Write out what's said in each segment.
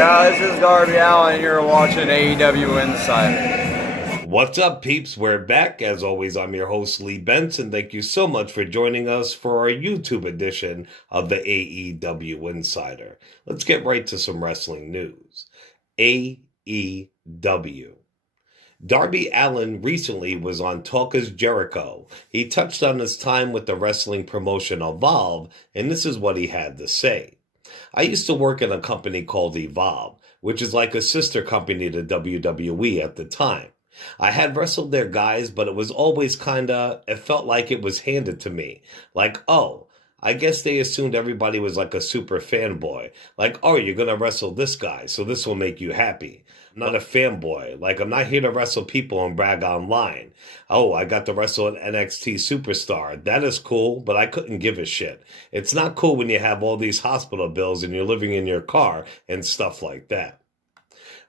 Yeah, this is Darby Allen, and you're watching AEW Insider. What's up, peeps? We're back. As always, I'm your host, Lee Benson. Thank you so much for joining us for our YouTube edition of the AEW Insider. Let's get right to some wrestling news. AEW. Darby Allin recently was on Talk is Jericho. He touched on his time with the wrestling promotion Evolve, and this is what he had to say. I used to work in a company called Evolve, which is like a sister company to WWE at the time. I had wrestled their guys, but it was always it felt like it was handed to me. Like, oh, I guess they assumed everybody was like a super fanboy. Like, oh, you're going to wrestle this guy, so this will make you happy. I'm not a fanboy. Like, I'm not here to wrestle people and brag online. Oh, I got to wrestle an NXT superstar. That is cool, but I couldn't give a shit. It's not cool when you have all these hospital bills and you're living in your car and stuff like that.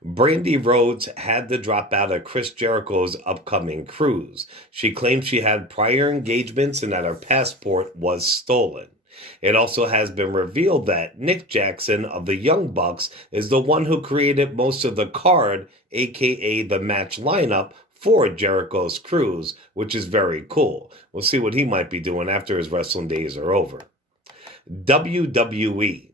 Brandy Rhodes had to drop out of Chris Jericho's upcoming cruise. She claimed she had prior engagements and that her passport was stolen. It also has been revealed that Nick Jackson of the Young Bucks is the one who created most of the card, aka the match lineup, for Jericho's cruise, which is very cool. We'll see what he might be doing after his wrestling days are over. WWE.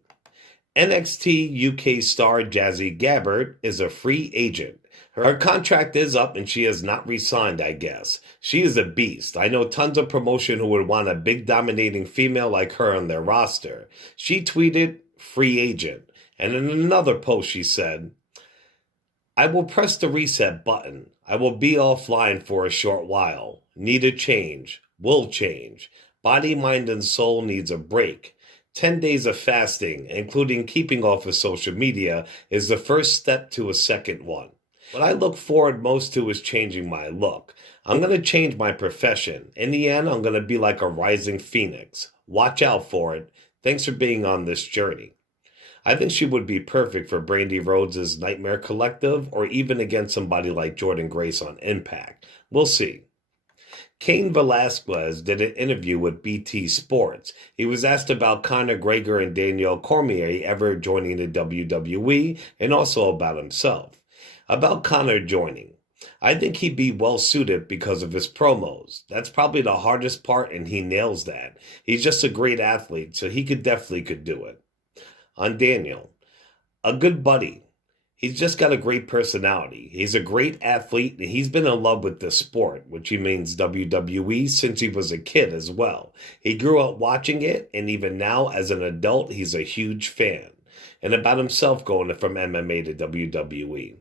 NXT UK star Jazzy Gabbard is a free agent. Her contract is up and she has not re-signed, I guess. She is a beast. I know tons of promotion who would want a big dominating female like her on their roster. She tweeted, free agent. And in another post she said, I will press the reset button. I will be offline for a short while. Need a change. Will change. Body, mind, and soul needs a break. 10 days of fasting, including keeping off of social media, is the first step to a second one. What I look forward most to is changing my look. I'm going to change my profession. In the end, I'm going to be like a rising phoenix. Watch out for it. Thanks for being on this journey. I think she would be perfect for Brandy Rhodes' Nightmare Collective or even against somebody like Jordan Grace on Impact. We'll see. Cain Velasquez did an interview with BT Sports. He was asked about Conor McGregor and Daniel Cormier ever joining the WWE and also about himself. About Conor joining. I think he'd be well suited because of his promos. That's probably the hardest part and he nails that. He's just a great athlete, so he definitely could do it. On Daniel. A good buddy. He's just got a great personality. He's a great athlete, and he's been in love with this sport, which he means WWE, since he was a kid as well. He grew up watching it, and even now, as an adult, he's a huge fan. And about himself going from MMA to WWE.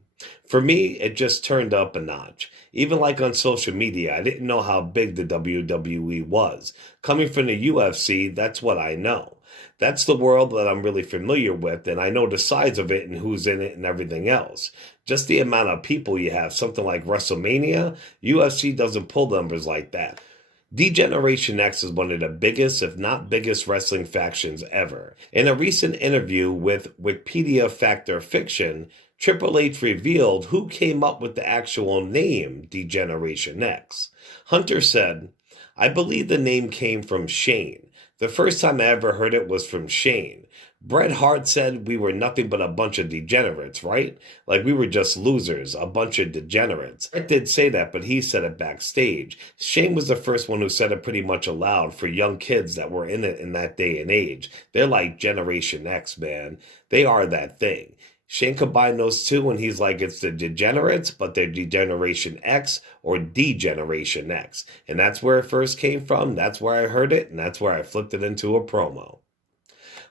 For me, it just turned up a notch. Even like on social media, I didn't know how big the WWE was. Coming from the UFC, that's what I know. That's the world that I'm really familiar with, and I know the sides of it and who's in it and everything else. Just the amount of people you have, something like WrestleMania, UFC doesn't pull numbers like that. DGeneration X is one of the biggest, if not biggest, wrestling factions ever. In a recent interview with Wikipedia Fact or Fiction, Triple H revealed who came up with the actual name DGeneration X. Hunter said, I believe the name came from Shane. The first time I ever heard it was from Shane. Bret Hart said we were nothing but a bunch of degenerates, right? Like we were just losers, a bunch of degenerates. Bret did say that, but he said it backstage. Shane was the first one who said it pretty much aloud for young kids that were in it in that day and age. They're like Generation X, man. They are that thing. Shane combined those two and he's like, it's the degenerates, but they're Degeneration X or DGeneration X. And that's where it first came from. That's where I heard it. And that's where I flipped it into a promo.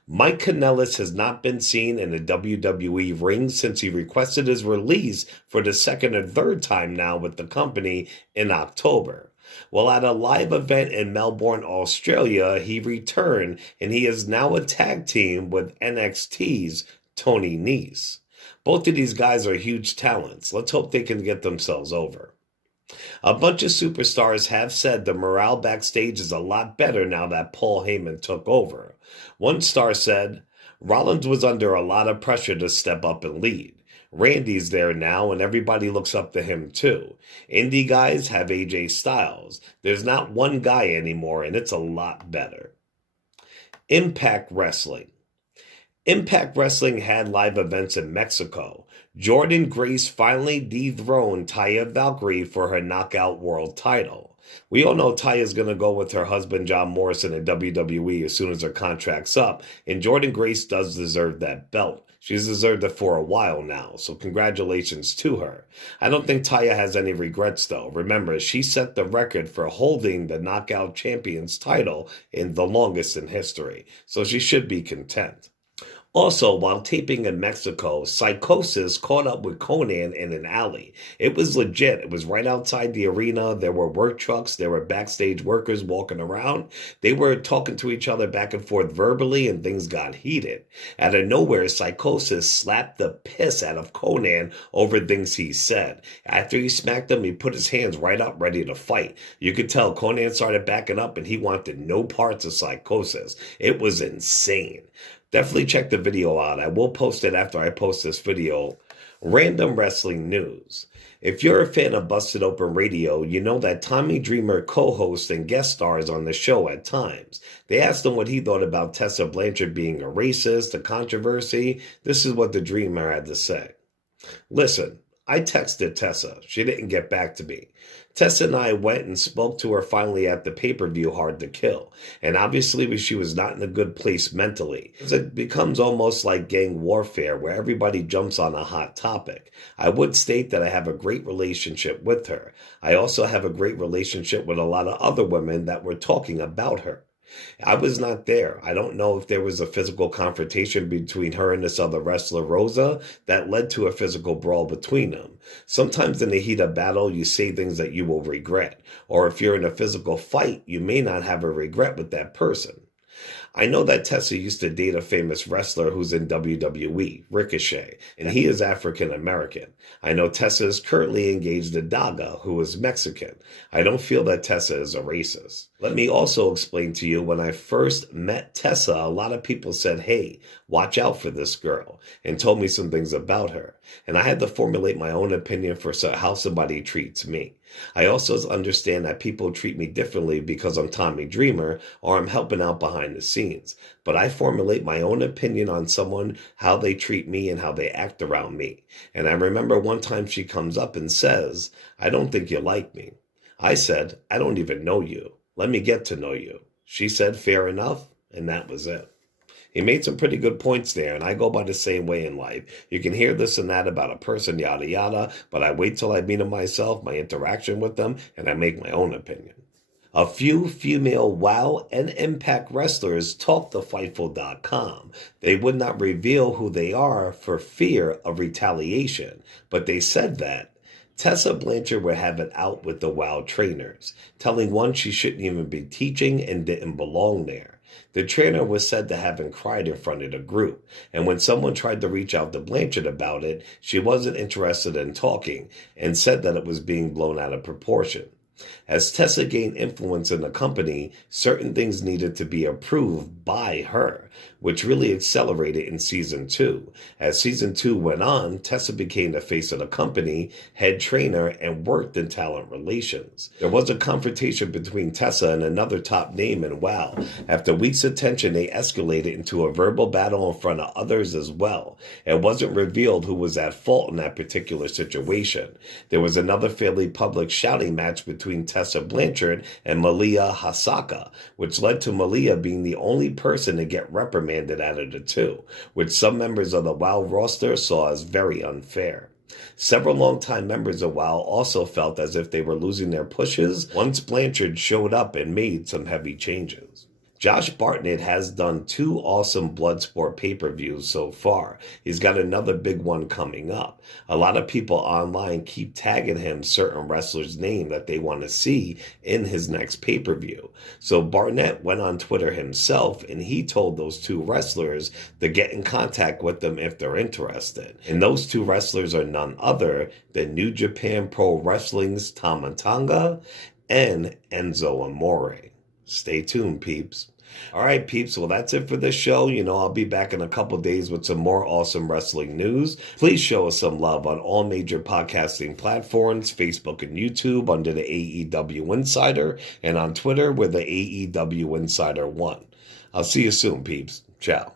Mike Kanellis has not been seen in a WWE ring since he requested his release for the second or third time now with the company in October. Well, at a live event in Melbourne, Australia, he returned and he is now a tag team with NXT's Tony Nese. Both of these guys are huge talents. Let's hope they can get themselves over. A bunch of superstars have said the morale backstage is a lot better now that Paul Heyman took over. One star said, Rollins was under a lot of pressure to step up and lead. Randy's there now and everybody looks up to him too. Indie guys have AJ Styles. There's not one guy anymore and it's a lot better. Impact Wrestling. Impact Wrestling had live events in Mexico. Jordynne Grace finally dethroned Taya Valkyrie for her Knockout World title. We all know Taya's going to go with her husband John Morrison in WWE as soon as her contract's up, and Jordynne Grace does deserve that belt. She's deserved it for a while now, so congratulations to her. I don't think Taya has any regrets, though. Remember, she set the record for holding the Knockout Champion's title in the longest in history, so she should be content. Also, while taping in Mexico, Psicosis caught up with Konnan in an alley. It was legit. It was right outside the arena. There were work trucks. There were backstage workers walking around. They were talking to each other back and forth verbally, and things got heated. Out of nowhere, Psicosis slapped the piss out of Konnan over things he said. After he smacked him, he put his hands right up, ready to fight. You could tell Konnan started backing up, and he wanted no parts of Psicosis. It was insane. Definitely check the video out. I will post it after I post this video. Random wrestling news. If you're a fan of Busted Open Radio, you know that Tommy Dreamer co-hosts and guest stars on the show at times. They asked him what he thought about Tessa Blanchard being a racist, a controversy. This is what the Dreamer had to say. Listen, I texted Tessa. She didn't get back to me. Tessa and I went and spoke to her finally at the pay-per-view Hard to Kill. And obviously she was not in a good place mentally. It becomes almost like gang warfare where everybody jumps on a hot topic. I would state that I have a great relationship with her. I also have a great relationship with a lot of other women that were talking about her. I was not there. I don't know if there was a physical confrontation between her and this other wrestler, Rosa, that led to a physical brawl between them. Sometimes in the heat of battle, you say things that you will regret. Or if you're in a physical fight, you may not have a regret with that person. I know that Tessa used to date a famous wrestler who's in WWE, Ricochet, and he is African American. I know Tessa is currently engaged to Daga, who is Mexican. I don't feel that Tessa is a racist. Let me also explain to you, when I first met Tessa, a lot of people said, hey, watch out for this girl, and told me some things about her. And I had to formulate my own opinion for how somebody treats me. I also understand that people treat me differently because I'm Tommy Dreamer or I'm helping out behind the scenes. But I formulate my own opinion on someone, how they treat me and how they act around me. And I remember one time she comes up and says, I don't think you like me. I said, I don't even know you. Let me get to know you. She said, fair enough. And that was it. He made some pretty good points there, and I go by the same way in life. You can hear this and that about a person, yada yada, but I wait till I meet them myself, my interaction with them, and I make my own opinion. A few female WoW and Impact wrestlers talked to Fightful.com. They would not reveal who they are for fear of retaliation, but they said that Tessa Blanchard would have it out with the WoW trainers, telling one she shouldn't even be teaching and didn't belong there. The trainer was said to have cried in front of the group, and when someone tried to reach out to Blanchard about it, she wasn't interested in talking and said that it was being blown out of proportion. As Tessa gained influence in the company, certain things needed to be approved by her, which really accelerated in Season 2. As Season 2 went on, Tessa became the face of the company, head trainer, and worked in talent relations. There was a confrontation between Tessa and another top name in WoW. After weeks of tension, they escalated into a verbal battle in front of others as well. It wasn't revealed who was at fault in that particular situation. There was another fairly public shouting match between Tessa Blanchard and Malia Hasaka, which led to Malia being the only person to get reprimanded out of the two, which some members of the WoW roster saw as very unfair. Several longtime members of WoW also felt as if they were losing their pushes once Blanchard showed up and made some heavy changes. Josh Barnett has done 2 awesome Bloodsport pay-per-views so far. He's got another big one coming up. A lot of people online keep tagging him certain wrestlers' name that they want to see in his next pay-per-view. So Barnett went on Twitter himself and he told those 2 wrestlers to get in contact with them if they're interested. And those 2 wrestlers are none other than New Japan Pro Wrestling's Tama Tonga and Enzo Amore. Stay tuned, peeps. All right, peeps. Well, that's it for this show. I'll be back in a couple days with some more awesome wrestling news. Please show us some love on all major podcasting platforms, Facebook and YouTube under the AEW Insider, and on Twitter with the AEW Insider 1. I'll see you soon, peeps. Ciao.